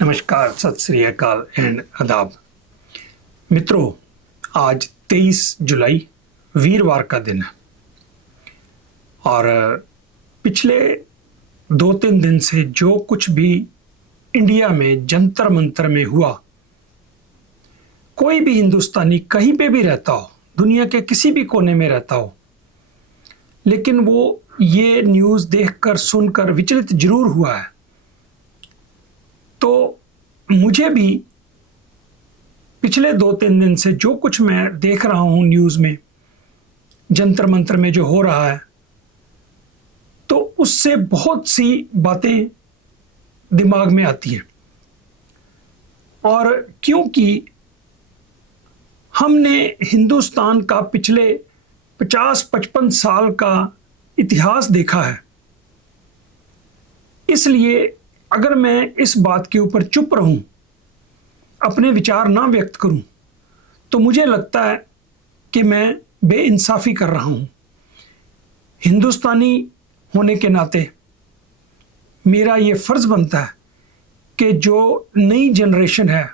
नमस्कार, सत श्री अकाल एंड आदाब। मित्रों, आज 23 जुलाई वीरवार का दिन है और पिछले 2-3 दिन से जो कुछ भी इंडिया में जंतर मंतर में हुआ, कोई भी हिंदुस्तानी कहीं पे भी रहता हो, दुनिया के किसी भी कोने में रहता हो, लेकिन वो ये न्यूज़ देखकर सुनकर विचलित जरूर हुआ है। तो मुझे भी पिछले 2-3 दिन से जो कुछ मैं देख रहा हूँ न्यूज़ में, जंतर मंतर में जो हो रहा है, तो उससे बहुत सी बातें दिमाग में आती हैं। और क्योंकि हमने हिंदुस्तान का पिछले 50-55 साल का इतिहास देखा है, इसलिए अगर मैं इस बात के ऊपर चुप रहूं, अपने विचार ना व्यक्त करूं, तो मुझे लगता है कि मैं बेइंसाफी कर रहा हूं। हिंदुस्तानी होने के नाते मेरा ये फर्ज बनता है कि जो नई जनरेशन है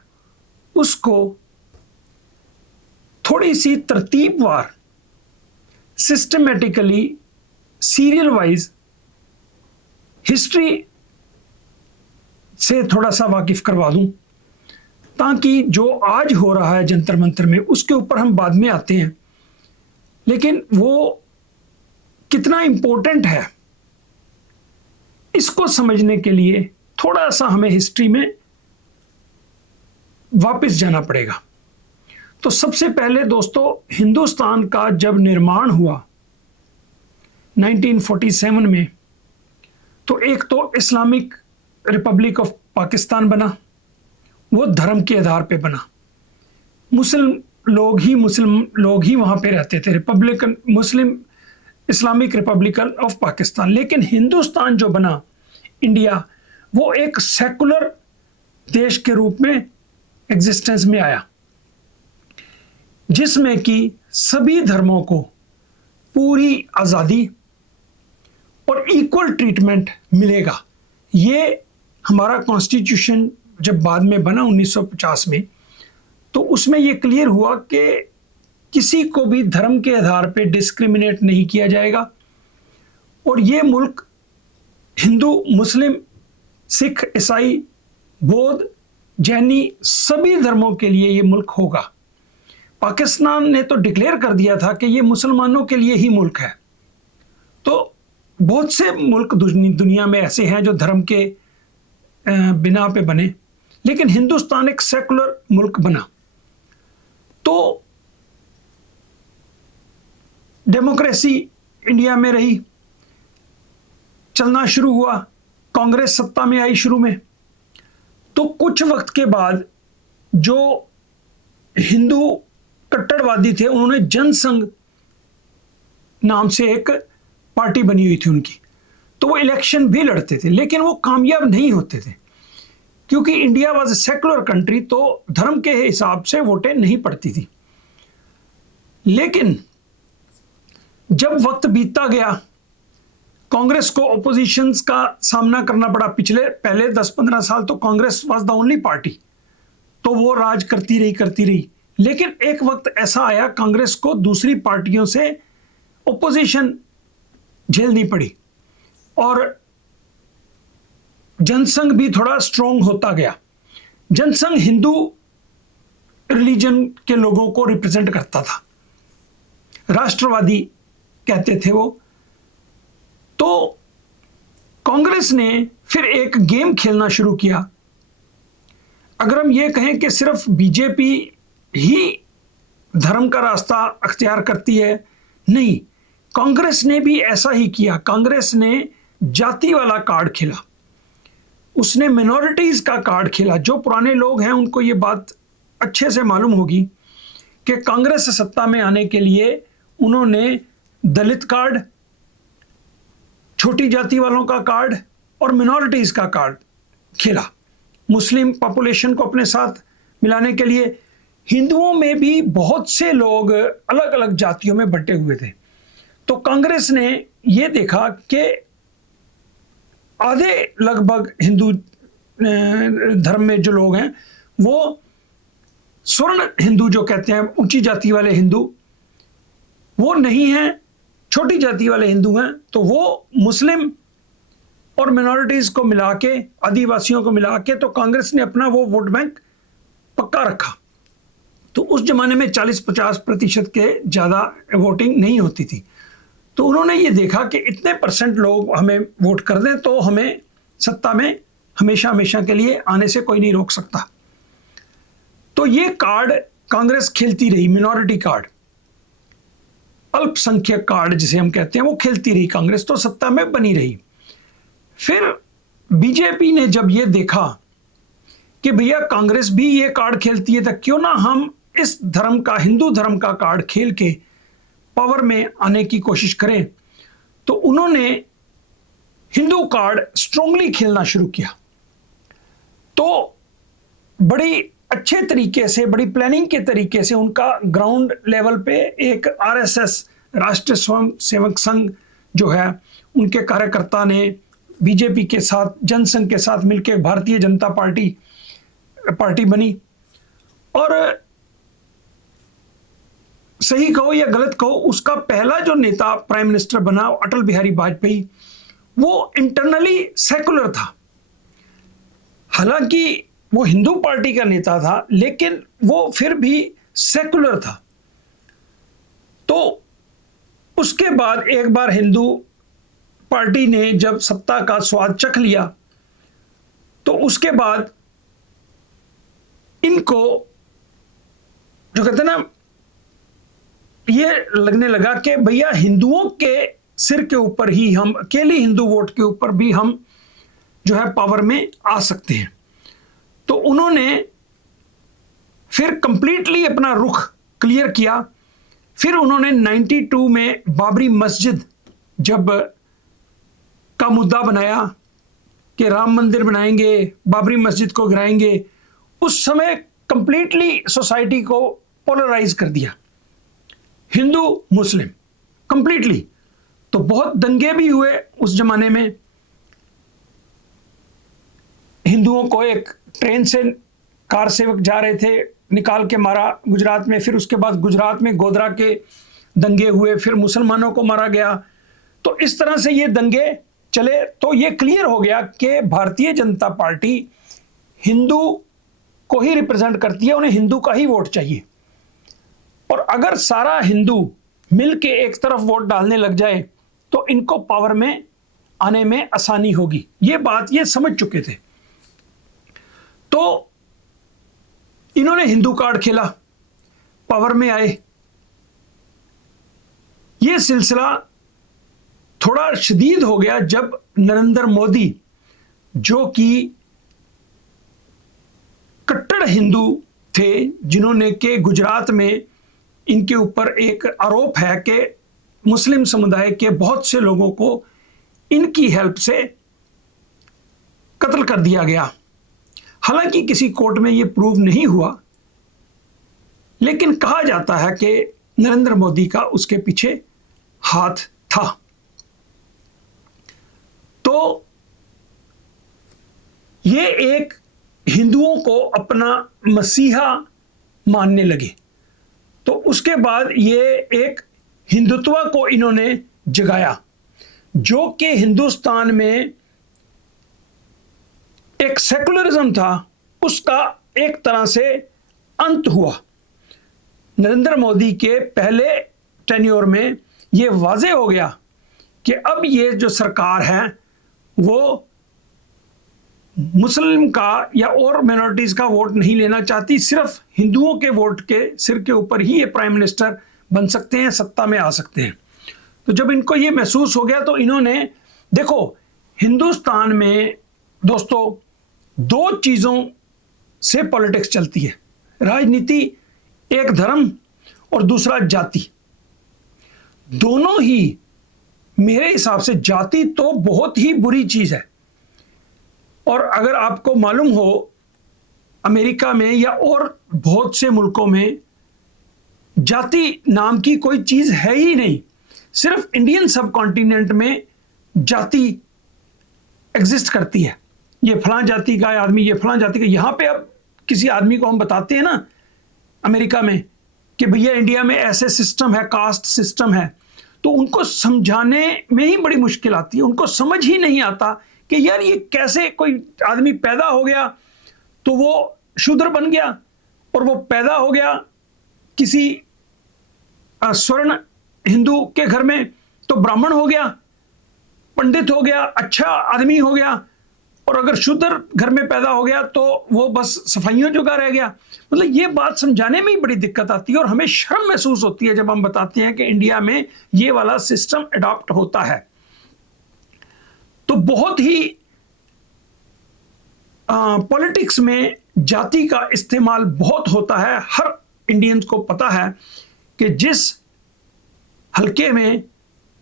उसको थोड़ी सी तरतीबवार, सिस्टमेटिकली, सीरियल वाइज हिस्ट्री से थोड़ा सा वाकिफ करवा दूं, ताकि जो आज हो रहा है जंतर मंतर में उसके ऊपर हम बाद में आते हैं, लेकिन वो कितना इम्पोर्टेंट है इसको समझने के लिए थोड़ा सा हमें हिस्ट्री में वापस जाना पड़ेगा। तो सबसे पहले दोस्तों, हिंदुस्तान का जब निर्माण हुआ 1947 में, तो एक तो इस्लामिक रिपब्लिक ऑफ पाकिस्तान बना, वो धर्म के आधार पे बना। मुस्लिम लोग ही वहाँ पे रहते थे, Republican Muslim Islamic Republican of Pakistan. लेकिन हिंदुस्तान जो बना, इंडिया, वो एक सेकुलर देश के रूप में एग्जिस्टेंस में आया, जिसमें कि सभी धर्मों को पूरी आज़ादी और इक्वल ट्रीटमेंट मिलेगा। ये हमारा कॉन्स्टिट्यूशन जब बाद में बना 1950 में, तो उसमें ये क्लियर हुआ कि किसी को भी धर्म के आधार पे डिस्क्रिमिनेट नहीं किया जाएगा और ये मुल्क हिंदू, मुस्लिम, सिख, ईसाई, बौद्ध, जैनी, सभी धर्मों के लिए ये मुल्क होगा। पाकिस्तान ने तो डिक्लेयर कर दिया था कि ये मुसलमानों के लिए ही मुल्क है। तो बहुत से मुल्क दुनिया में ऐसे हैं जो धर्म के बिना पे बने, लेकिन हिंदुस्तान एक सेकुलर मुल्क बना। तो डेमोक्रेसी इंडिया में रही, चलना शुरू हुआ, कांग्रेस सत्ता में आई शुरू में। तो कुछ वक्त के बाद जो हिंदू कट्टरवादी थे, उन्होंने जनसंघ नाम से एक पार्टी बनी हुई थी उनकी, तो वो इलेक्शन भी लड़ते थे, लेकिन वो कामयाब नहीं होते थे, क्योंकि India was a secular country, तो धर्म के हिसाब से वोटें नहीं पड़ती थी। लेकिन जब वक्त बीतता गया, कांग्रेस को ओपोजिशंस का सामना करना पड़ा। पहले 10-15 साल तो Congress was the only party, तो वो राज करती रही। लेकिन एक वक्त ऐसा आया, कांग्रेस को दूसरी पार्टियों से ओपोजिशन झेलनी पड़ी और जनसंघ भी थोड़ा स्ट्रॉन्ग होता गया। जनसंघ हिंदू रिलीजन के लोगों को रिप्रेजेंट करता था, राष्ट्रवादी कहते थे वो। तो कांग्रेस ने फिर एक गेम खेलना शुरू किया। अगर हम ये कहें कि सिर्फ बीजेपी ही धर्म का रास्ता अख्तियार करती है, नहीं, कांग्रेस ने भी ऐसा ही किया। कांग्रेस ने जाति वाला कार्ड खेला, उसने मिनॉरिटीज का कार्ड खेला। जो पुराने लोग हैं उनको ये बात अच्छे से मालूम होगी कि कांग्रेस सत्ता में आने के लिए उन्होंने दलित कार्ड, छोटी जाति वालों का कार्ड और मिनॉरिटीज का कार्ड खेला। मुस्लिम पॉपुलेशन को अपने साथ मिलाने के लिए हिंदुओं में भी बहुत से लोग अलग अलग जातियों में बंटे हुए थे। तो कांग्रेस ने ये देखा कि आधे लगभग हिंदू धर्म में जो लोग हैं वो स्वर्ण हिंदू जो कहते हैं, ऊंची जाति वाले हिंदू, वो नहीं हैं, छोटी जाति वाले हिंदू हैं। तो वो मुस्लिम और मिनॉरिटीज को मिला के, आदिवासियों को मिला के, तो कांग्रेस ने अपना वो वोट बैंक पक्का रखा। तो उस जमाने में 40-50% के ज़्यादा वोटिंग नहीं होती थी। तो उन्होंने ये देखा कि इतने % लोग हमें वोट कर दें तो हमें सत्ता में हमेशा हमेशा के लिए आने से कोई नहीं रोक सकता। तो ये कार्ड कांग्रेस खेलती रही, मिनॉरिटी कार्ड, अल्पसंख्यक कार्ड जिसे हम कहते हैं, वो खेलती रही कांग्रेस, तो सत्ता में बनी रही। फिर बीजेपी ने जब ये देखा कि भैया कांग्रेस भी ये कार्ड खेलती है, तो क्यों ना हम इस धर्म का, हिंदू धर्म का कार्ड खेल के पावर में आने की कोशिश करें, तो उन्होंने हिंदू कार्ड स्ट्रांगली खेलना शुरू किया। तो बड़ी अच्छे तरीके से, बड़ी प्लानिंग के तरीके से उनका ग्राउंड लेवल पे एक आरएसएस, राष्ट्रीय स्वयं सेवक संघ जो है, उनके कार्यकर्ता ने बीजेपी के साथ, जनसंघ के साथ मिलकर भारतीय जनता पार्टी बनी। और सही कहो या गलत कहो, उसका पहला जो नेता प्राइम मिनिस्टर बना अटल बिहारी वाजपेयी, वो इंटरनली सेकुलर था। हालांकि वो हिंदू पार्टी का नेता था, लेकिन वो फिर भी सेकुलर था। तो उसके बाद एक बार हिंदू पार्टी ने जब सत्ता का स्वाद चख लिया, तो उसके बाद इनको जो कहते हैं ना, ये लगने लगा कि भैया हिंदुओं के सिर के ऊपर ही हम, अकेले हिंदू वोट के ऊपर भी हम जो है पावर में आ सकते हैं। तो उन्होंने फिर कंप्लीटली अपना रुख क्लियर किया। फिर उन्होंने 92 में बाबरी मस्जिद जब का मुद्दा बनाया कि राम मंदिर बनाएंगे, बाबरी मस्जिद को गिराएंगे, उस समय कंप्लीटली सोसाइटी को पोलराइज कर दिया, हिंदू मुस्लिम कंप्लीटली। तो बहुत दंगे भी हुए उस जमाने में। हिंदुओं को एक ट्रेन से कार सेवक जा रहे थे, निकाल के मारा गुजरात में। फिर उसके बाद गुजरात में गोधरा के दंगे हुए, फिर मुसलमानों को मारा गया। तो इस तरह से ये दंगे चले। तो ये क्लियर हो गया कि भारतीय जनता पार्टी हिंदू को ही रिप्रेजेंट करती है, उन्हें हिंदू का ही वोट चाहिए। और अगर सारा हिंदू मिलके एक तरफ वोट डालने लग जाए तो इनको पावर में आने में आसानी होगी। ये बात ये समझ चुके थे। तो इन्होंने हिंदू कार्ड खेला, पावर में आए। ये सिलसिला थोड़ा शदीद हो गया जब नरेंद्र मोदी, जो कि कट्टर हिंदू थे, जिन्होंने के गुजरात में इनके ऊपर एक आरोप है कि मुस्लिम समुदाय के बहुत से लोगों को इनकी हेल्प से कत्ल कर दिया गया। हालांकि किसी कोर्ट में यह प्रूव नहीं हुआ, लेकिन कहा जाता है कि नरेंद्र मोदी का उसके पीछे हाथ था। तो ये एक हिंदुओं को अपना मसीहा मानने लगे। तो उसके बाद ये एक हिंदुत्व को इन्होंने जगाया, जो कि हिंदुस्तान में एक सेकुलरिज्म था, उसका एक तरह से अंत हुआ। नरेंद्र मोदी के पहले टेन्योर में ये वाज़ेह हो गया कि अब ये जो सरकार है वो मुस्लिम का या और मिनॉरिटीज का वोट नहीं लेना चाहती, सिर्फ हिंदुओं के वोट के सिर के ऊपर ही ये प्राइम मिनिस्टर बन सकते हैं, सत्ता में आ सकते हैं। तो जब इनको ये महसूस हो गया तो इन्होंने, देखो हिंदुस्तान में दोस्तों दो चीज़ों से पॉलिटिक्स चलती है, राजनीति, एक धर्म और दूसरा जाति। दोनों ही मेरे हिसाब से, जाति तो बहुत ही बुरी चीज़ है। और अगर आपको मालूम हो, अमेरिका में या और बहुत से मुल्कों में जाति नाम की कोई चीज़ है ही नहीं। सिर्फ इंडियन सब कॉन्टिनेंट में जाति एग्जिस्ट करती है। ये फलां जाति का आदमी, ये फलां जाति का। यहाँ पे अब किसी आदमी को हम बताते हैं ना अमेरिका में कि भैया इंडिया में ऐसे सिस्टम है, कास्ट सिस्टम है, तो उनको समझाने में ही बड़ी मुश्किल आती है। उनको समझ ही नहीं आता कि यार ये कैसे कोई आदमी पैदा हो गया तो वो शूद्र बन गया, और वो पैदा हो गया किसी स्वर्ण हिंदू के घर में तो ब्राह्मण हो गया, पंडित हो गया, अच्छा आदमी हो गया, और अगर शूद्र घर में पैदा हो गया तो वो बस सफाइयों जोगा रह गया। मतलब ये बात समझाने में ही बड़ी दिक्कत आती है, और हमें शर्म महसूस होती है जब हम बताते हैं कि इंडिया में ये वाला सिस्टम अडॉप्ट होता है। तो बहुत ही पॉलिटिक्स में जाति का इस्तेमाल बहुत होता है। हर इंडियंस को पता है कि जिस हल्के में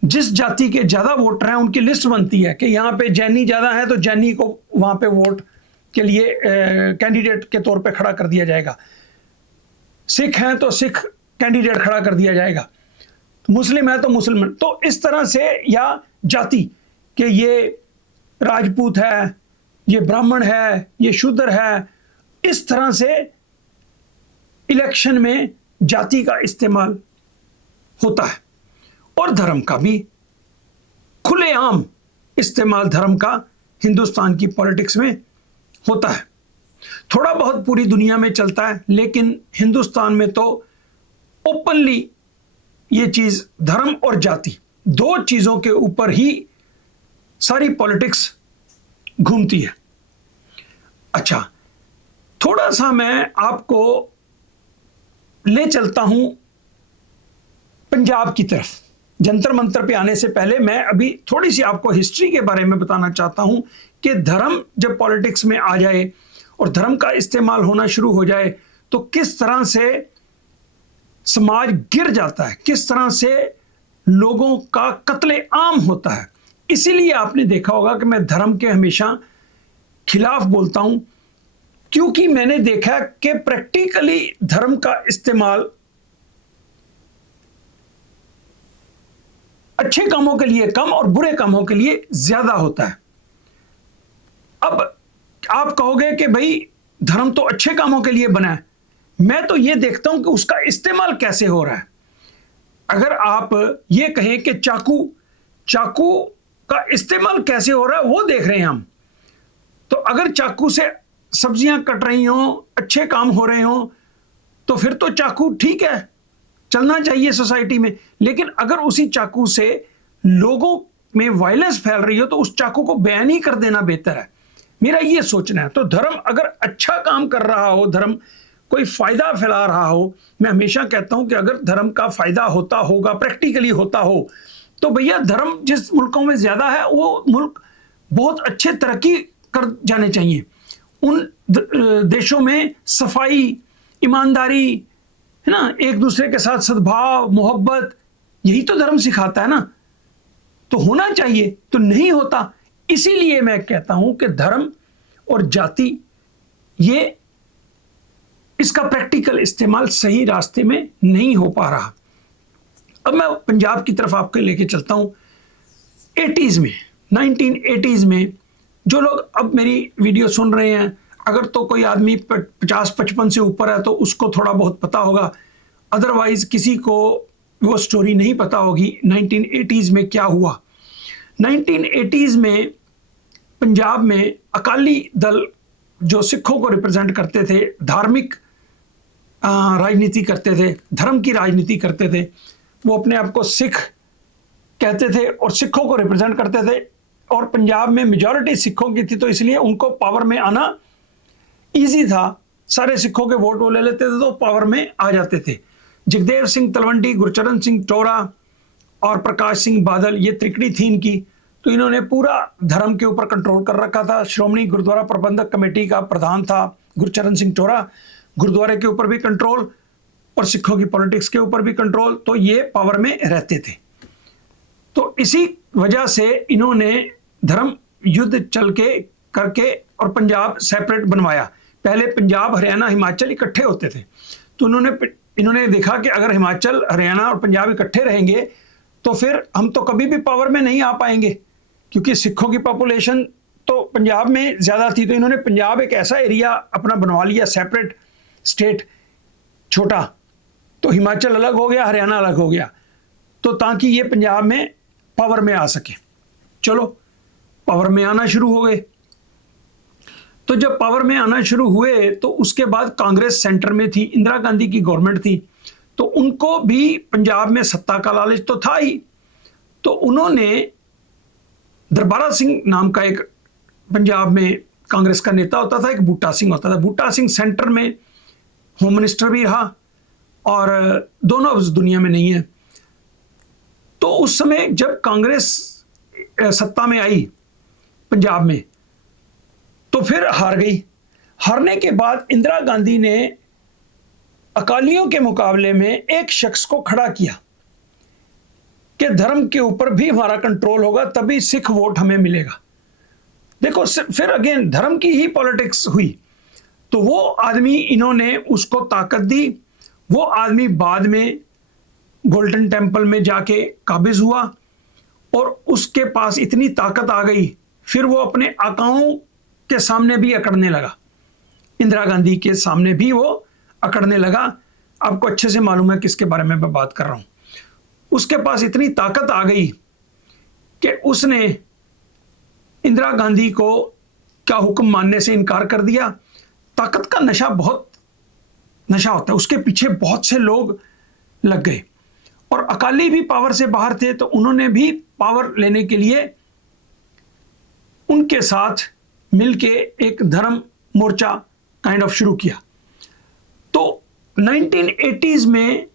जिस जाति के ज्यादा वोटर हैं उनकी लिस्ट बनती है कि यहाँ पे जैनी ज्यादा है तो जैनी को वहां पे वोट के लिए कैंडिडेट के तौर पे खड़ा कर दिया जाएगा, सिख हैं तो सिख कैंडिडेट खड़ा कर दिया जाएगा, मुस्लिम है तो मुस्लिम। तो इस तरह से, या जाति कि ये राजपूत है, ये ब्राह्मण है, ये शूद्र है, इस तरह से इलेक्शन में जाति का इस्तेमाल होता है। और धर्म का भी खुलेआम इस्तेमाल धर्म का हिंदुस्तान की पॉलिटिक्स में होता है। थोड़ा बहुत पूरी दुनिया में चलता है, लेकिन हिंदुस्तान में तो ओपनली ये चीज धर्म और जाति, दो चीजों के ऊपर ही सारी पॉलिटिक्स घूमती है। अच्छा, थोड़ा सा मैं आपको ले चलता हूं पंजाब की तरफ। जंतर मंतर पे आने से पहले मैं अभी थोड़ी सी आपको हिस्ट्री के बारे में बताना चाहता हूं कि धर्म जब पॉलिटिक्स में आ जाए और धर्म का इस्तेमाल होना शुरू हो जाए तो किस तरह से समाज गिर जाता है, किस तरह से लोगों का कत्ले आम होता है। इसीलिए आपने देखा होगा कि मैं धर्म के हमेशा खिलाफ बोलता हूं, क्योंकि मैंने देखा कि प्रैक्टिकली धर्म का इस्तेमाल अच्छे कामों के लिए कम और बुरे कामों के लिए ज्यादा होता है। अब आप कहोगे कि भाई धर्म तो अच्छे कामों के लिए बना है, मैं तो ये देखता हूं कि उसका इस्तेमाल कैसे हो रहा है। अगर आप ये कहें कि चाकू का इस्तेमाल कैसे हो रहा है वो देख रहे हैं हम, तो अगर चाकू से सब्जियां कट रही हों, अच्छे काम हो रहे हों, तो फिर तो चाकू ठीक है, चलना चाहिए सोसाइटी में। लेकिन अगर उसी चाकू से लोगों में वायलेंस फैल रही हो तो उस चाकू को बैन ही कर देना बेहतर है, मेरा ये सोचना है। तो धर्म अगर अच्छा काम कर रहा हो, धर्म कोई फायदा फैला रहा हो, मैं हमेशा कहता हूं कि अगर धर्म का फायदा होता होगा, प्रैक्टिकली होता हो, तो भैया धर्म जिस मुल्कों में ज्यादा है वो मुल्क बहुत अच्छे तरक्की कर जाने चाहिए। उन देशों में सफाई, ईमानदारी है ना, एक दूसरे के साथ सद्भाव, मोहब्बत, यही तो धर्म सिखाता है ना, तो होना चाहिए, तो नहीं होता। इसीलिए मैं कहता हूं कि धर्म और जाति, ये इसका प्रैक्टिकल इस्तेमाल सही रास्ते में नहीं हो पा रहा। अब मैं पंजाब की तरफ आपको लेके चलता हूं। 80s में, 1980s में, जो लोग अब मेरी वीडियो सुन रहे हैं, अगर तो कोई आदमी 50-55 से ऊपर है तो उसको थोड़ा बहुत पता होगा, अदरवाइज किसी को वो स्टोरी नहीं पता होगी 1980s में क्या हुआ। 1980s में पंजाब में अकाली दल जो सिखों को रिप्रेजेंट करते थे, धार्मिक राजनीति करते थे, धर्म की राजनीति करते थे, वो अपने आप को सिख कहते थे और सिखों को रिप्रेजेंट करते थे, और पंजाब में मेजॉरिटी सिखों की थी, तो इसलिए उनको पावर में आना इजी था। सारे सिखों के वोट वो ले लेते थे तो पावर में आ जाते थे। जगदेव सिंह तलवंडी, गुरचरण सिंह टोरा और प्रकाश सिंह बादल, ये त्रिकड़ी थी इनकी। तो इन्होंने पूरा धर्म के ऊपर कंट्रोल कर रखा था। श्रोमणी गुरुद्वारा प्रबंधक कमेटी का प्रधान था गुरचरण सिंह टोरा, गुरुद्वारे के ऊपर भी कंट्रोल और सिखों की पॉलिटिक्स के ऊपर भी कंट्रोल, तो ये पावर में रहते थे। तो इसी वजह से इन्होंने धर्म युद्ध चल के करके और पंजाब सेपरेट बनवाया। पहले पंजाब, हरियाणा, हिमाचल इकट्ठे होते थे, तो इन्होंने देखा कि अगर हिमाचल, हरियाणा और पंजाब इकट्ठे रहेंगे तो फिर हम तो कभी भी पावर में नहीं आ पाएंगे, क्योंकि सिखों की पॉपुलेशन तो पंजाब में ज़्यादा थी, तो इन्होंने पंजाब एक ऐसा एरिया अपना बनवा लिया, सेपरेट स्टेट, छोटा, तो हिमाचल अलग हो गया, हरियाणा अलग हो गया, तो ताकि ये पंजाब में पावर में आ सके। चलो पावर में आना शुरू हो गए। तो जब पावर में आना शुरू हुए तो उसके बाद कांग्रेस सेंटर में थी, इंदिरा गांधी की गवर्नमेंट थी, तो उनको भी पंजाब में सत्ता का लालच तो था ही। तो उन्होंने दरबारा सिंह नाम का एक पंजाब में कांग्रेस का नेता होता था, एक बूटा सिंह होता था। बूटा सिंह सेंटर में होम मिनिस्टर भी रहा और दोनों अब दुनिया में नहीं है। तो उस समय जब कांग्रेस सत्ता में आई पंजाब में, तो फिर हार गई। हारने के बाद इंदिरा गांधी ने अकालियों के मुकाबले में एक शख्स को खड़ा किया कि धर्म के ऊपर भी हमारा कंट्रोल होगा, तभी सिख वोट हमें मिलेगा। देखो फिर अगेन धर्म की ही पॉलिटिक्स हुई। तो वो आदमी, इन्होंने उसको ताकत दी। वो आदमी बाद में गोल्डन टेम्पल में जाके काबिज हुआ और उसके पास इतनी ताकत आ गई, फिर वो अपने आकाओं के सामने भी अकड़ने लगा, इंदिरा गांधी के सामने भी वो अकड़ने लगा। आपको अच्छे से मालूम है किसके बारे में मैं बात कर रहा हूं। उसके पास इतनी ताकत आ गई कि उसने इंदिरा गांधी को का हुक्म मानने से इनकार कर दिया। ताकत का नशा बहुत नशा होता है, उसके पीछे बहुत से लोग लग गए और अकाली भी पावर से बाहर थे, तो उन्होंने भी पावर लेने के लिए उनके साथ मिलके एक धर्म मोर्चा काइंड ऑफ शुरू किया। तो 1980s में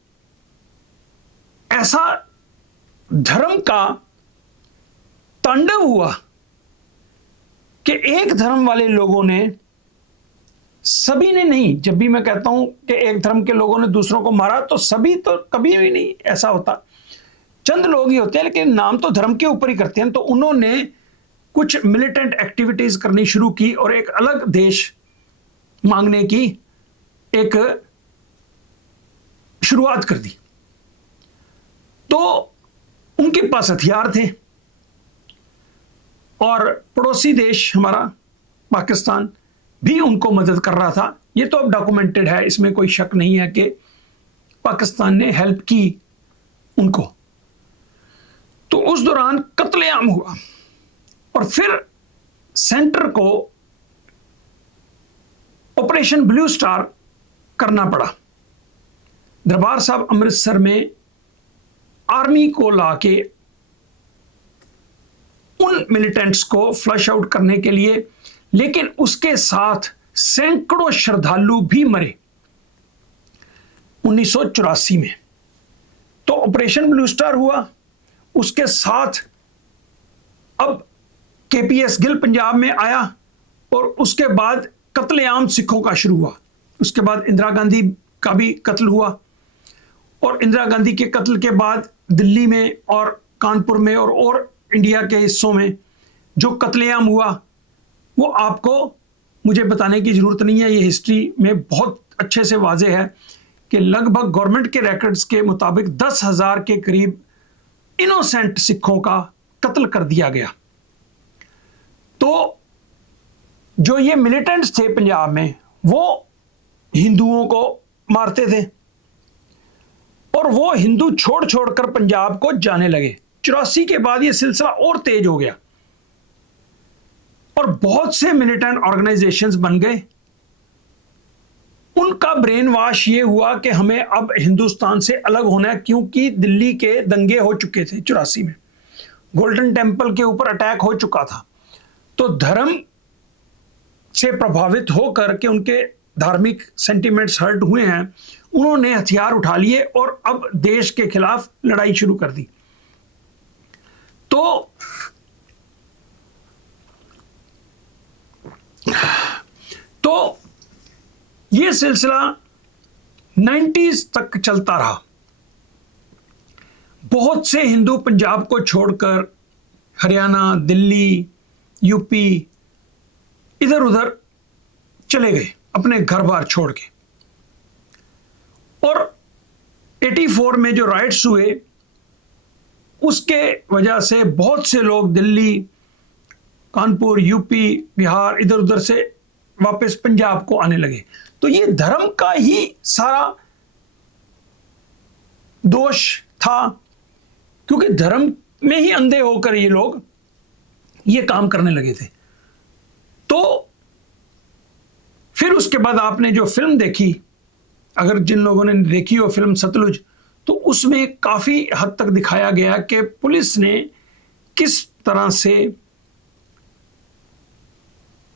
ऐसा धर्म का तांडव हुआ कि एक धर्म वाले लोगों ने, सभी ने नहीं, जब भी मैं कहता हूं कि एक धर्म के लोगों ने दूसरों को मारा, तो सभी तो कभी भी नहीं ऐसा होता, चंद लोग ही होते हैं, लेकिन नाम तो धर्म के ऊपर ही करते हैं। तो उन्होंने कुछ मिलिटेंट एक्टिविटीज करनी शुरू की और एक अलग देश मांगने की एक शुरुआत कर दी। तो उनके पास हथियार थे और पड़ोसी देश हमारा पाकिस्तान भी उनको मदद कर रहा था। ये तो अब डॉक्यूमेंटेड है, इसमें कोई शक नहीं है कि पाकिस्तान ने हेल्प की उनको। तो उस दौरान कत्लेआम हुआ और फिर सेंटर को ऑपरेशन ब्लू स्टार करना पड़ा। दरबार साहब अमृतसर में आर्मी को लाके उन मिलिटेंट्स को फ्लश आउट करने के लिए, लेकिन उसके साथ सैकड़ों श्रद्धालु भी मरे 1984 में। तो ऑपरेशन ब्लू स्टार हुआ, उसके साथ अब केपीएस गिल पंजाब में आया और उसके बाद कत्लेआम सिखों का शुरू हुआ। उसके बाद इंदिरा गांधी का भी कत्ल हुआ और इंदिरा गांधी के कत्ल के बाद दिल्ली में और कानपुर में और इंडिया के हिस्सों में जो कत्लेआम हुआ, वो आपको मुझे बताने की ज़रूरत नहीं है। ये हिस्ट्री में बहुत अच्छे से वाज़ेह है कि लगभग गवर्नमेंट के रिकॉर्ड्स के मुताबिक 10,000 के करीब इनोसेंट सिखों का कत्ल कर दिया गया। तो जो ये मिलिटेंट्स थे पंजाब में, वो हिंदुओं को मारते थे और वो हिंदू छोड़ छोड़कर पंजाब को जाने लगे। 84 के बाद ये सिलसिला और तेज हो गया और बहुत से मिलिटेंट ऑर्गेनाइजेशंस बन गए। उनका ब्रेन वॉश ये हुआ कि हमें अब हिंदुस्तान से अलग होना है, क्योंकि दिल्ली के दंगे हो चुके थे 84 में, गोल्डन टेम्पल के ऊपर अटैक हो चुका था। तो धर्म से प्रभावित होकर के उनके धार्मिक सेंटिमेंट्स हर्ट हुए हैं, उन्होंने हथियार उठा लिए और अब देश के खिलाफ लड़ाई शुरू कर दी। तो ये सिलसिला 90s तक चलता रहा। बहुत से हिंदू पंजाब को छोड़कर हरियाणा, दिल्ली, यूपी इधर उधर चले गए अपने घर बार छोड़ के। और 84 में जो राइट्स हुए, उसके वजह से बहुत से लोग दिल्ली कानपुर, यूपी, बिहार, इधर उधर से वापस पंजाब को आने लगे। तो ये धर्म का ही सारा दोष था, क्योंकि धर्म में ही अंधे होकर ये लोग ये काम करने लगे थे। तो फिर उसके बाद आपने जो फिल्म देखी, अगर जिन लोगों ने देखी हो फिल्म सतलुज, तो उसमें काफी हद तक दिखाया गया कि पुलिस ने किस तरह से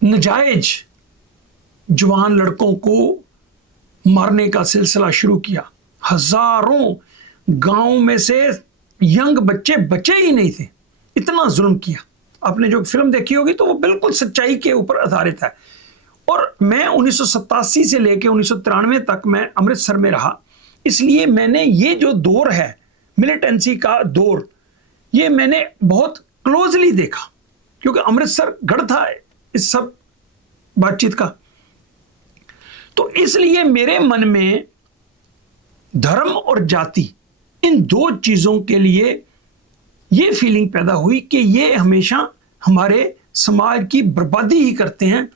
नाजायज जवान लड़कों को मारने का सिलसिला शुरू किया। हजारों गांव में से यंग बच्चे बचे ही नहीं थे, इतना जुल्म किया। आपने जो फिल्म देखी होगी तो वो बिल्कुल सच्चाई के ऊपर आधारित है। और मैं 1987 से लेकर 1993 तक मैं अमृतसर में रहा, इसलिए मैंने ये जो दौर है मिलिटेंसी का दौर, ये मैंने बहुत क्लोजली देखा, क्योंकि अमृतसर गढ़ था इस सब बातचीत का। तो इसलिए मेरे मन में धर्म और जाति, इन दो चीजों के लिए ये फीलिंग पैदा हुई कि ये हमेशा हमारे समाज की बर्बादी ही करते हैं।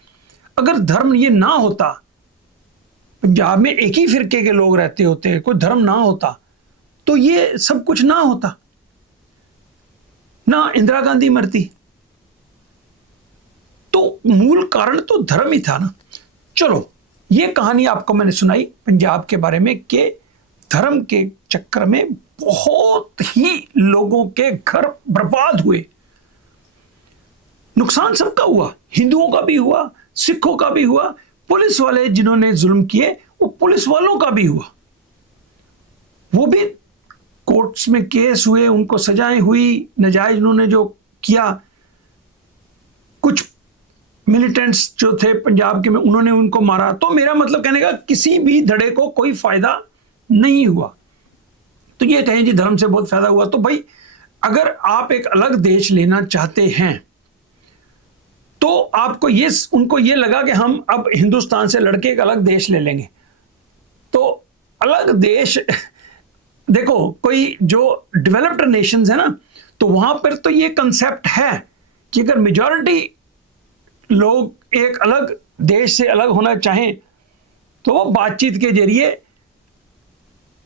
अगर धर्म ये ना होता, पंजाब में एक ही फिरके के लोग रहते होते, कोई धर्म ना होता, तो ये सब कुछ ना होता, ना इंदिरा गांधी मरती। तो मूल कारण तो धर्म ही था ना। चलो, ये कहानी आपको मैंने सुनाई पंजाब के बारे में कि धर्म के चक्कर में बहुत ही लोगों के घर बर्बाद हुए। नुकसान सबका हुआ, हिंदुओं का भी हुआ, सिखों का भी हुआ, पुलिस वाले जिन्होंने जुल्म किए वो पुलिस वालों का भी हुआ। वो भी कोर्ट्स में केस हुए, उनको सजाएं हुई, नाजायज उन्होंने जो किया। कुछ मिलिटेंट्स जो थे पंजाब के में, उन्होंने उनको मारा। तो मेरा मतलब कहने का, किसी भी धड़े को कोई फायदा नहीं हुआ। तो ये कहें जी धर्म से बहुत फायदा हुआ, तो भाई अगर आप एक अलग देश लेना चाहते हैं तो आपको ये, उनको ये लगा कि हम अब हिंदुस्तान से लड़के एक अलग देश ले लेंगे। तो अलग देश देखो, कोई जो डेवलप्ड नेशंस है ना, तो वहां पर तो ये कंसेप्ट है कि अगर मेजॉरिटी लोग एक अलग देश से अलग होना चाहें तो वो बातचीत के जरिए,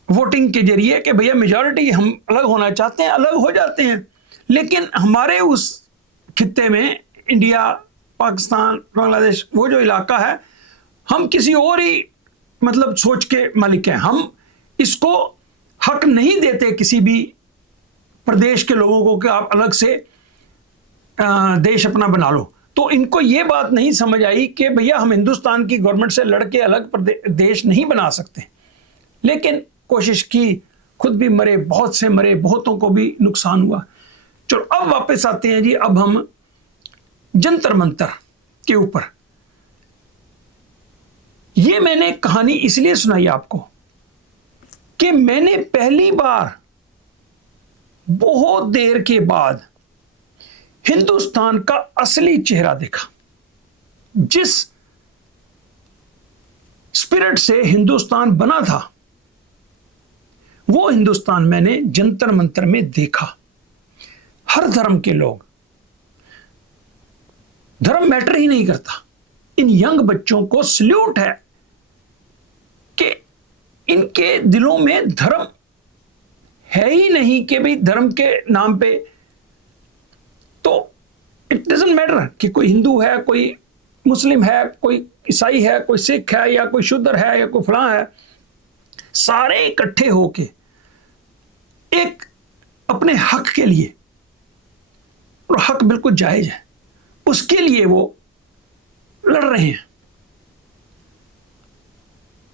वोटिंग के जरिए कि भैया मेजॉरिटी हम अलग होना चाहते हैं, अलग हो जाते हैं। लेकिन हमारे उस खित्ते में, इंडिया, पाकिस्तान, बांग्लादेश, वो जो इलाका है, हम किसी और ही मतलब सोच के मालिक हैं। हम इसको हक नहीं देते किसी भी प्रदेश के लोगों को कि आप अलग से देश अपना बना लो। तो इनको ये बात नहीं समझ आई कि भैया हम हिंदुस्तान की गवर्नमेंट से लड़के अलग देश नहीं बना सकते। लेकिन कोशिश की, खुद भी मरे, बहुत से मरे, बहुतों को भी नुकसान हुआ। चलो अब वापस आते हैं जी, अब हम जंतर मंतर के ऊपर। ये मैंने कहानी इसलिए सुनाई आपको कि मैंने पहली बार बहुत देर के बाद हिंदुस्तान का असली चेहरा देखा। जिस स्पिरिट से हिंदुस्तान बना था, वो हिंदुस्तान मैंने जंतर मंतर में देखा। हर धर्म के लोग, धर्म मैटर ही नहीं करता। इन यंग बच्चों को सल्यूट है कि इनके दिलों में धर्म है ही नहीं कि भाई धर्म के नाम पे, तो इट डजंट मैटर कि कोई हिंदू है, कोई मुस्लिम है, कोई ईसाई है, कोई सिख है, या कोई शूद्र है, या कोई फलां है। सारे इकट्ठे होके एक अपने हक के लिए, और हक बिल्कुल जायज है, उसके लिए वो लड़ रहे हैं।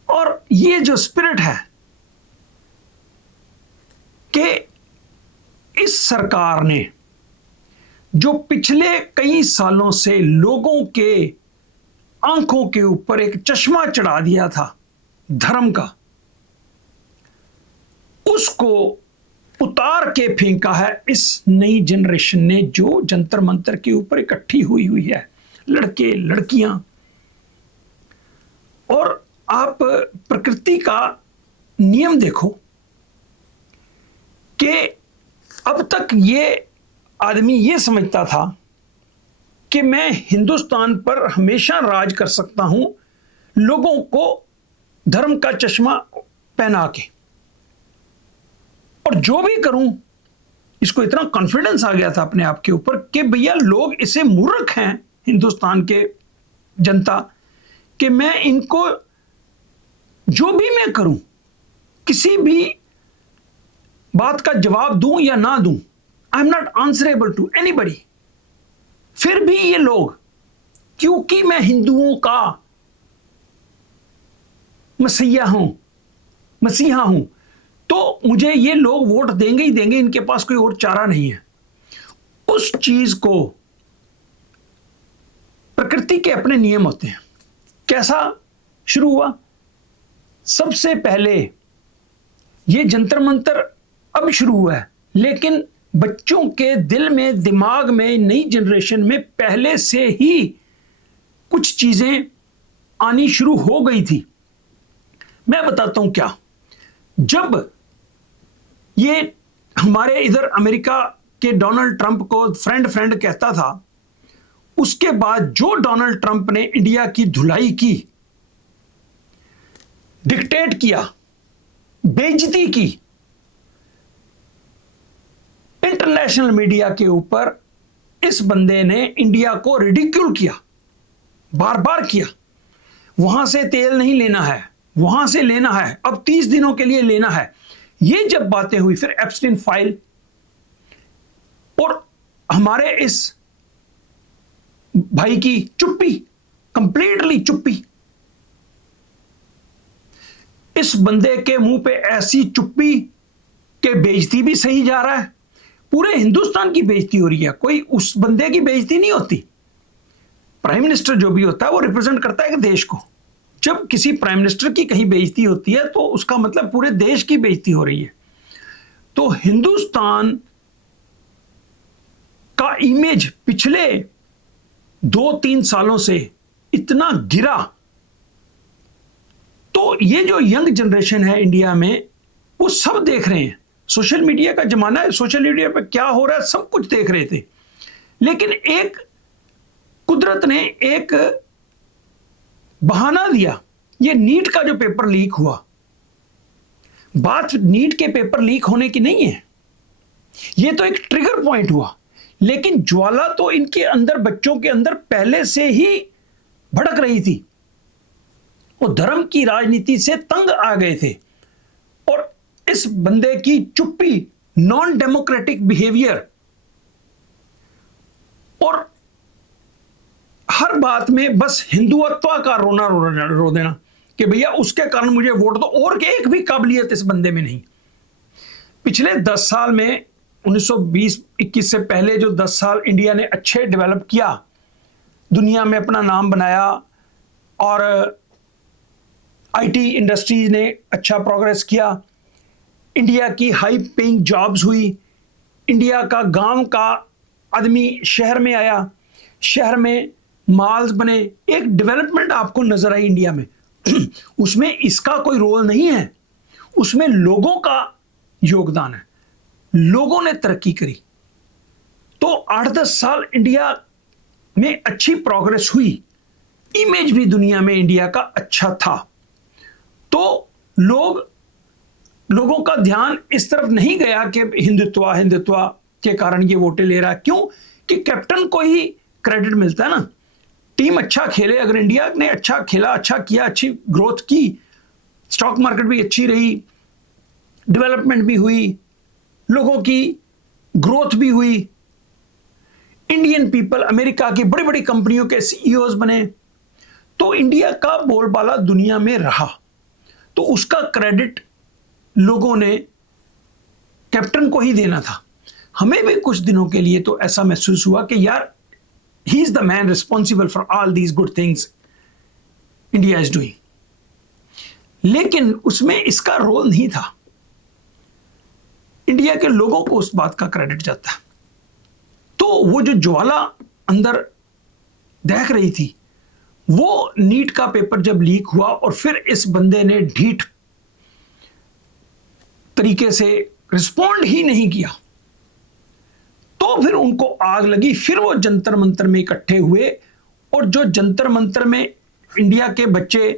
और ये जो स्पिरिट है कि इस सरकार ने जो पिछले कई सालों से लोगों के आंखों के ऊपर एक चश्मा चढ़ा दिया था धर्म का, उसको उतार के फेंका है इस नई जनरेशन ने, जो जंतर मंतर के ऊपर इकट्ठी हुई है, लड़के लड़कियां। और आप प्रकृति का नियम देखो कि अब तक ये आदमी ये समझता था कि मैं हिंदुस्तान पर हमेशा राज कर सकता हूं, लोगों को धर्म का चश्मा पहना के, और जो भी करूं, इसको इतना कॉन्फिडेंस आ गया था अपने आप के ऊपर कि भैया लोग इसे मूर्ख हैं हिंदुस्तान के जनता, कि मैं इनको जो भी मैं करूं, किसी भी बात का जवाब दूं या ना दूं, I am not answerable to anybody. फिर भी ये लोग, क्योंकि मैं हिंदुओं का मसीहा हूं, तो मुझे ये लोग वोट देंगे ही देंगे, इनके पास कोई और चारा नहीं है। उस चीज को, प्रकृति के अपने नियम होते हैं। कैसा शुरू हुआ? सबसे पहले ये जंतर मंतर अब शुरू हुआ है, लेकिन बच्चों के दिल में, दिमाग में, नई जनरेशन में पहले से ही कुछ चीजें आनी शुरू हो गई थी। मैं बताता हूं क्या। जब ये हमारे इधर अमेरिका के डोनाल्ड ट्रंप को फ्रेंड कहता था, उसके बाद जो डोनाल्ड ट्रंप ने इंडिया की धुलाई की, डिक्टेट किया, बेइज्जती की, इंटरनेशनल मीडिया के ऊपर इस बंदे ने इंडिया को रिडिक्यूल किया, बार बार किया। वहां से तेल नहीं लेना है, वहां से लेना है, अब 30 दिनों के लिए लेना है। ये जब बातें हुई, फिर एप्स्टीन फाइल, और हमारे इस भाई की चुप्पी, कंप्लीटली चुप्पी। इस बंदे के मुंह पे ऐसी चुप्पी के बेइज्जती भी सही जा रहा है, पूरे हिंदुस्तान की बेइज्जती हो रही है, कोई उस बंदे की बेइज्जती नहीं होती। प्राइम मिनिस्टर जो भी होता है वो रिप्रेजेंट करता है देश को। जब किसी प्राइम मिनिस्टर की कहीं बेइज्जती होती है तो उसका मतलब पूरे देश की बेइज्जती हो रही है। तो हिंदुस्तान का इमेज पिछले 2-3 सालों से इतना गिरा, तो ये जो यंग जनरेशन है इंडिया में, वो सब देख रहे हैं। सोशल मीडिया का जमाना है, सोशल मीडिया पे क्या हो रहा है सब कुछ देख रहे थे। लेकिन एक कुदरत ने एक बहाना दिया। ये नीट का जो पेपर लीक हुआ, बात नीट के पेपर लीक होने की नहीं है, ये तो एक ट्रिगर पॉइंट हुआ। लेकिन ज्वाला तो इनके अंदर, बच्चों के अंदर पहले से ही भड़क रही थी। वो धर्म की राजनीति से तंग आ गए थे, और इस बंदे की चुप्पी, नॉन डेमोक्रेटिक बिहेवियर, और हर बात में बस हिंदुत्व का रोना रो देना कि भैया उसके कारण मुझे वोट दो, और एक भी काबिलियत इस बंदे में नहीं। पिछले 10 साल में, 1920-21 से पहले जो 10 साल इंडिया ने अच्छे डेवलप किया, दुनिया में अपना नाम बनाया, और आईटी इंडस्ट्रीज ने अच्छा प्रोग्रेस किया, इंडिया की हाई पेइंग जॉब्स हुई, इंडिया का गांव का आदमी शहर में आया, शहर में मॉल्स बने, एक डेवलपमेंट आपको नजर आई इंडिया में। उसमें इसका कोई रोल नहीं है, उसमें लोगों का योगदान है, लोगों ने तरक्की करी। तो 8-10 साल इंडिया में अच्छी प्रोग्रेस हुई, इमेज भी दुनिया में इंडिया का अच्छा था। तो लोगों का ध्यान इस तरफ नहीं गया कि हिंदुत्व के कारण ये वोटें ले रहा है। क्यों? कि कैप्टन को ही क्रेडिट मिलता है ना। टीम अच्छा खेले, अगर इंडिया ने अच्छा खेला, अच्छा किया, अच्छी ग्रोथ की, स्टॉक मार्केट भी अच्छी रही, डेवलपमेंट भी हुई, लोगों की ग्रोथ भी हुई, इंडियन पीपल अमेरिका की बड़ी बड़ी कंपनियों के सीईओज बने, तो इंडिया का बोलबाला दुनिया में रहा। तो उसका क्रेडिट लोगों ने कैप्टन को ही देना था। हमें भी कुछ दिनों के लिए तो ऐसा महसूस हुआ कि यार, he is the man responsible for all these good things India is doing. लेकिन उसमें इसका रोल नहीं था। इंडिया के लोगों को उस बात का क्रेडिट जाता है। तो वो जो ज्वाला अंदर दहक रही थी, वो नीट का पेपर जब लीक हुआ और फिर इस बंदे ने ढीठ तरीके से रिस्पॉन्ड ही नहीं किया, तो तो फिर उनको आग लगी, फिर वो जंतर मंतर में इकट्ठे हुए, और जो जंतर मंतर में इंडिया के बच्चे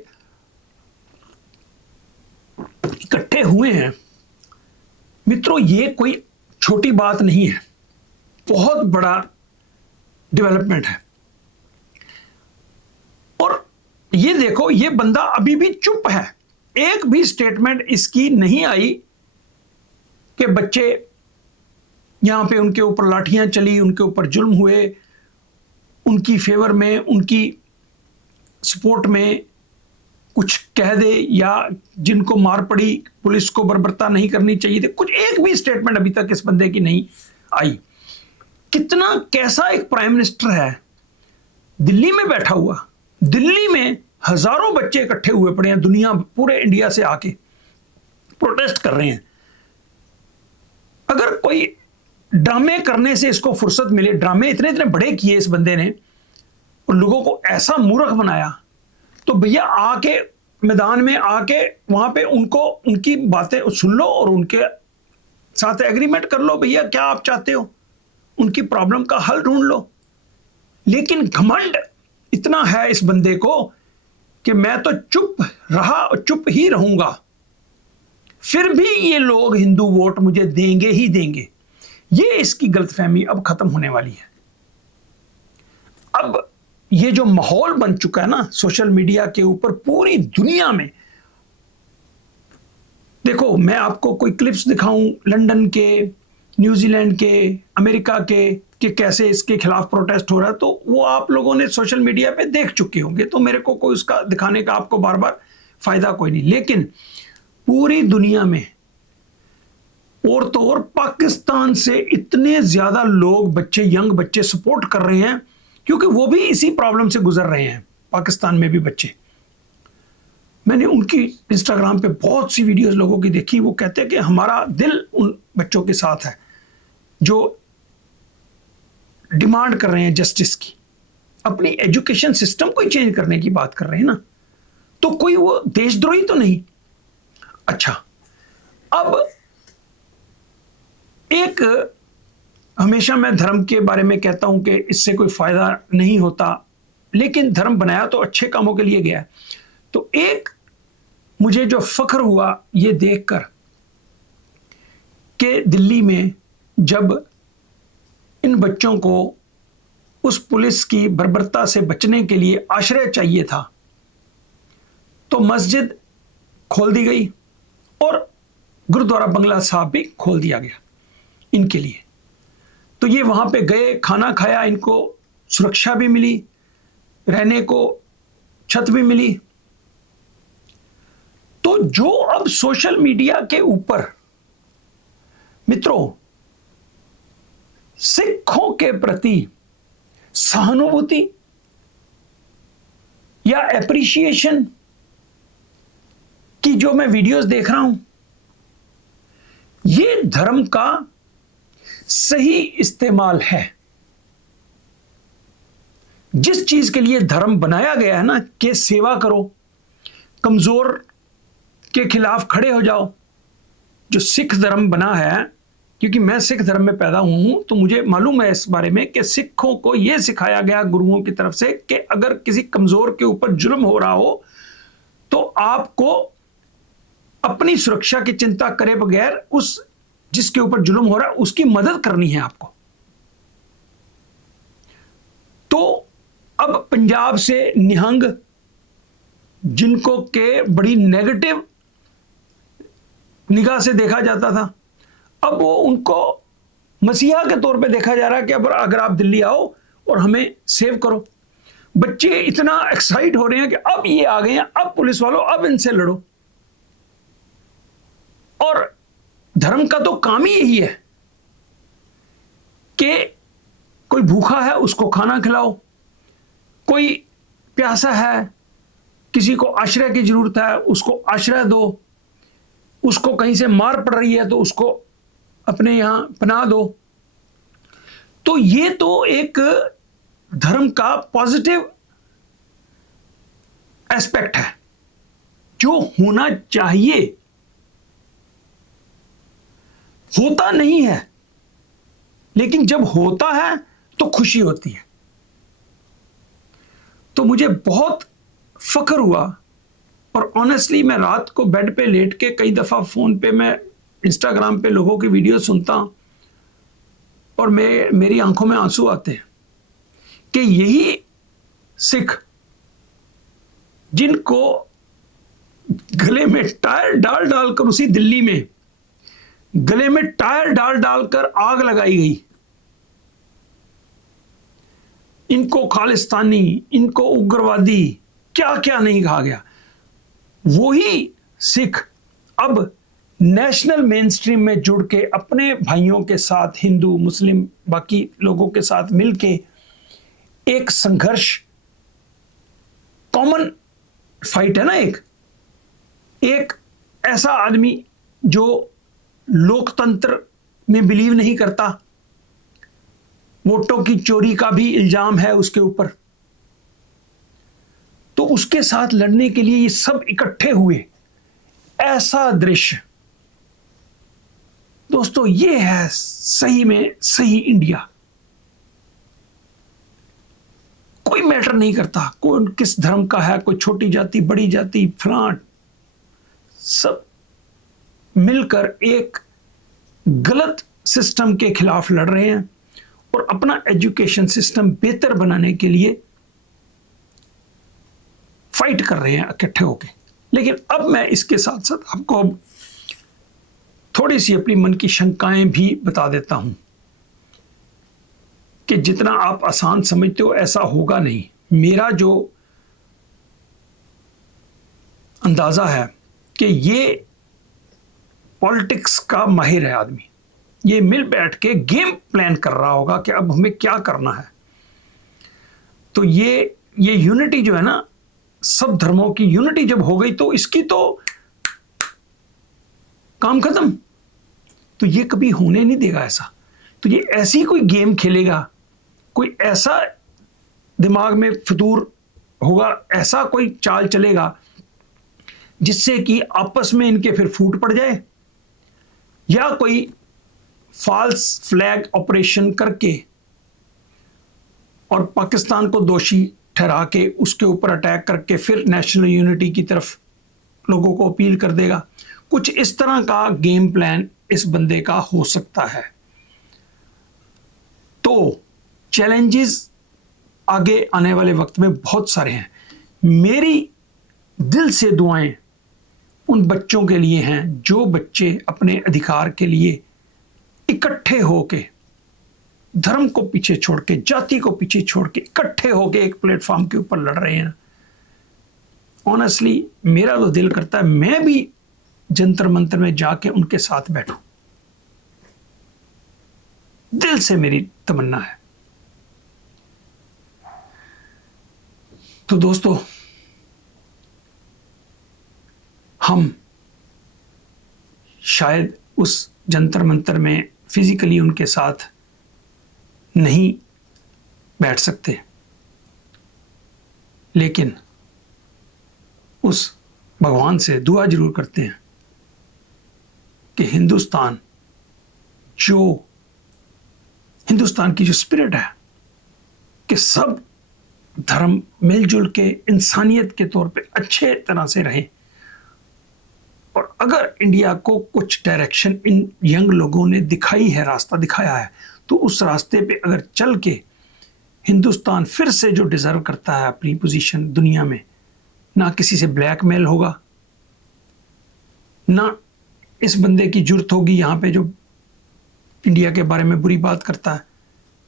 इकट्ठे हुए हैं मित्रों, ये कोई छोटी बात नहीं है, बहुत बड़ा डेवलपमेंट है। और ये देखो, ये बंदा अभी भी चुप है, एक भी स्टेटमेंट इसकी नहीं आई कि बच्चे यहां पे उनके ऊपर लाठियां चली, उनके ऊपर जुल्म हुए, उनकी फेवर में, उनकी सपोर्ट में कुछ कह दे, या जिनको मार पड़ी पुलिस को बर्बरता नहीं करनी चाहिए थी, कुछ एक भी स्टेटमेंट अभी तक इस बंदे की नहीं आई। कितना कैसा एक प्राइम मिनिस्टर है, दिल्ली में बैठा हुआ, दिल्ली में हजारों बच्चे इकट्ठे हुए पड़े हैं, दुनिया पूरे इंडिया से आके प्रोटेस्ट कर रहे हैं। अगर कोई ड्रामे करने से इसको फुर्सत मिले, ड्रामे इतने इतने बड़े किए इस बंदे ने और लोगों को ऐसा मूर्ख बनाया, तो भैया आके मैदान में आके वहां पे उनको उनकी बातें सुन लो और उनके साथ एग्रीमेंट कर लो, भैया क्या आप चाहते हो, उनकी प्रॉब्लम का हल ढूंढ लो। लेकिन घमंड इतना है इस बंदे को कि मैं तो चुप रहा और चुप ही रहूंगा, फिर भी ये लोग हिंदू वोट मुझे देंगे ही देंगे। ये इसकी गलतफहमी अब खत्म होने वाली है। अब ये जो माहौल बन चुका है ना सोशल मीडिया के ऊपर पूरी दुनिया में, देखो मैं आपको कोई क्लिप्स दिखाऊं लंदन के, न्यूजीलैंड के, अमेरिका के कि कैसे इसके खिलाफ प्रोटेस्ट हो रहा है, तो वो आप लोगों ने सोशल मीडिया पे देख चुके होंगे, तो मेरे को कोई उसका दिखाने का आपको बार बार फायदा कोई नहीं। लेकिन पूरी दुनिया में और तो और पाकिस्तान से इतने ज्यादा लोग, बच्चे, यंग बच्चे सपोर्ट कर रहे हैं, क्योंकि वो भी इसी प्रॉब्लम से गुजर रहे हैं। पाकिस्तान में भी बच्चे, मैंने उनकी इंस्टाग्राम पे बहुत सी वीडियोस लोगों की देखी, वो कहते हैं कि हमारा दिल उन बच्चों के साथ है जो डिमांड कर रहे हैं जस्टिस की, अपनी एजुकेशन सिस्टम को चेंज करने की बात कर रहे हैं ना, तो कोई वो देशद्रोही तो नहीं। अच्छा, अब एक, हमेशा मैं धर्म के बारे में कहता हूं कि इससे कोई फायदा नहीं होता, लेकिन धर्म बनाया तो अच्छे कामों के लिए गया है। तो एक मुझे जो फख्र हुआ ये देखकर कि दिल्ली में जब इन बच्चों को उस पुलिस की बर्बरता से बचने के लिए आश्रय चाहिए था, तो मस्जिद खोल दी गई और गुरुद्वारा बंगला साहब भी खोल दिया गया इनके लिए। तो ये वहां पे गए, खाना खाया, इनको सुरक्षा भी मिली, रहने को छत भी मिली। तो जो अब सोशल मीडिया के ऊपर मित्रों सिखों के प्रति सहानुभूति या एप्रिसिएशन की जो मैं वीडियोस देख रहा हूं, ये धर्म का सही इस्तेमाल है। जिस चीज के लिए धर्म बनाया गया है ना कि सेवा करो, कमजोर के खिलाफ खड़े हो जाओ, जो सिख धर्म बना है, क्योंकि मैं सिख धर्म में पैदा हुआ हूं तो मुझे मालूम है इस बारे में कि सिखों को यह सिखाया गया गुरुओं की तरफ से कि अगर किसी कमजोर के ऊपर जुल्म हो रहा हो तो आपको अपनी सुरक्षा की चिंता करे बगैर उस जिसके ऊपर जुल्म हो रहा है उसकी मदद करनी है आपको। तो अब पंजाब से निहंग, जिनको के बड़ी नेगेटिव निगाह से देखा जाता था, अब वो उनको मसीहा के तौर पे देखा जा रहा है कि अब अगर आप दिल्ली आओ और हमें सेव करो। बच्चे इतना एक्साइट हो रहे हैं कि अब ये आ गए हैं, अब पुलिस वालों अब इनसे लड़ो। और धर्म का तो काम ही यही है कि कोई भूखा है उसको खाना खिलाओ, कोई प्यासा है, किसी को आश्रय की जरूरत है उसको आश्रय दो, उसको कहीं से मार पड़ रही है तो उसको अपने यहां पनाह दो। तो ये तो एक धर्म का पॉजिटिव एस्पेक्ट है जो होना चाहिए, होता नहीं है। लेकिन जब होता है तो खुशी होती है। तो मुझे बहुत फक्र हुआ, और ऑनेस्टली मैं रात को बेड पे लेट के कई दफ़ा फ़ोन पे मैं इंस्टाग्राम पे लोगों की वीडियो सुनता हूँ, और मेरी आंखों में आंसू आते हैं कि यही सिख जिनको गले में टायर डाल डालकर, उसी दिल्ली में गले में टायर डाल डालकर आग लगाई गई, इनको खालिस्तानी, इनको उग्रवादी, क्या क्या नहीं कहा गया, वही सिख अब नेशनल मेन स्ट्रीम में जुड़ के अपने भाइयों के साथ, हिंदू मुस्लिम बाकी लोगों के साथ मिलके एक संघर्ष, कॉमन फाइट है ना, एक ऐसा आदमी जो लोकतंत्र में बिलीव नहीं करता, वोटों की चोरी का भी इल्जाम है उसके ऊपर, तो उसके साथ लड़ने के लिए ये सब इकट्ठे हुए। ऐसा दृश्य दोस्तों, ये है सही में सही इंडिया। कोई मैटर नहीं करता कौन किस धर्म का है, कोई छोटी जाति, बड़ी जाति, फलां, सब मिलकर एक गलत सिस्टम के खिलाफ लड़ रहे हैं और अपना एजुकेशन सिस्टम बेहतर बनाने के लिए फाइट कर रहे हैं इकट्ठे होके। लेकिन अब मैं इसके साथ साथ आपको अब थोड़ी सी अपनी मन की शंकाएं भी बता देता हूं कि जितना आप आसान समझते हो ऐसा होगा नहीं। मेरा जो अंदाजा है कि ये पॉलिटिक्स का माहिर है आदमी, ये मिल बैठ के गेम प्लान कर रहा होगा कि अब हमें क्या करना है। तो ये यूनिटी जो है ना, सब धर्मों की यूनिटी जब हो गई तो इसकी तो काम खत्म। तो ये कभी होने नहीं देगा ऐसा। तो ये ऐसी कोई गेम खेलेगा, कोई ऐसा दिमाग में फितूर होगा, ऐसा कोई चाल चलेगा जिससे कि आपस में इनके फिर फूट पड़ जाए, या कोई फॉल्स फ्लैग ऑपरेशन करके और पाकिस्तान को दोषी ठहरा के उसके ऊपर अटैक करके फिर नेशनल यूनिटी की तरफ लोगों को अपील कर देगा। कुछ इस तरह का गेम प्लान इस बंदे का हो सकता है। तो चैलेंजेस आगे आने वाले वक्त में बहुत सारे हैं। मेरी दिल से दुआएं उन बच्चों के लिए हैं जो बच्चे अपने अधिकार के लिए इकट्ठे होके, धर्म को पीछे छोड़ के, जाति को पीछे छोड़ के इकट्ठे होके एक प्लेटफॉर्म के ऊपर लड़ रहे हैं। ऑनेस्टली मेरा तो दिल करता है मैं भी जंतर मंतर में जाके उनके साथ बैठूं। दिल से मेरी तमन्ना है। तो दोस्तों, हम शायद उस जंतर मंतर में फिजिकली उनके साथ नहीं बैठ सकते, लेकिन उस भगवान से दुआ जरूर करते हैं कि हिंदुस्तान की जो स्पिरिट है कि सब धर्म मिलजुल के इंसानियत के तौर पे अच्छे तरह से रहें, और अगर इंडिया को कुछ डायरेक्शन इन यंग लोगों ने दिखाई है, रास्ता दिखाया है, तो उस रास्ते पे अगर चल के हिंदुस्तान फिर से जो डिज़र्व करता है अपनी पोजीशन दुनिया में, ना किसी से ब्लैकमेल होगा, ना इस बंदे की जुर्त होगी यहाँ पे जो इंडिया के बारे में बुरी बात करता है,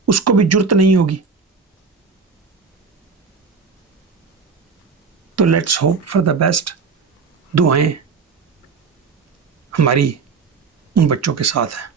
उसको भी जुर्त नहीं होगी। तो let's hope for the best. दुआएं हमारी उन बच्चों के साथ हैं।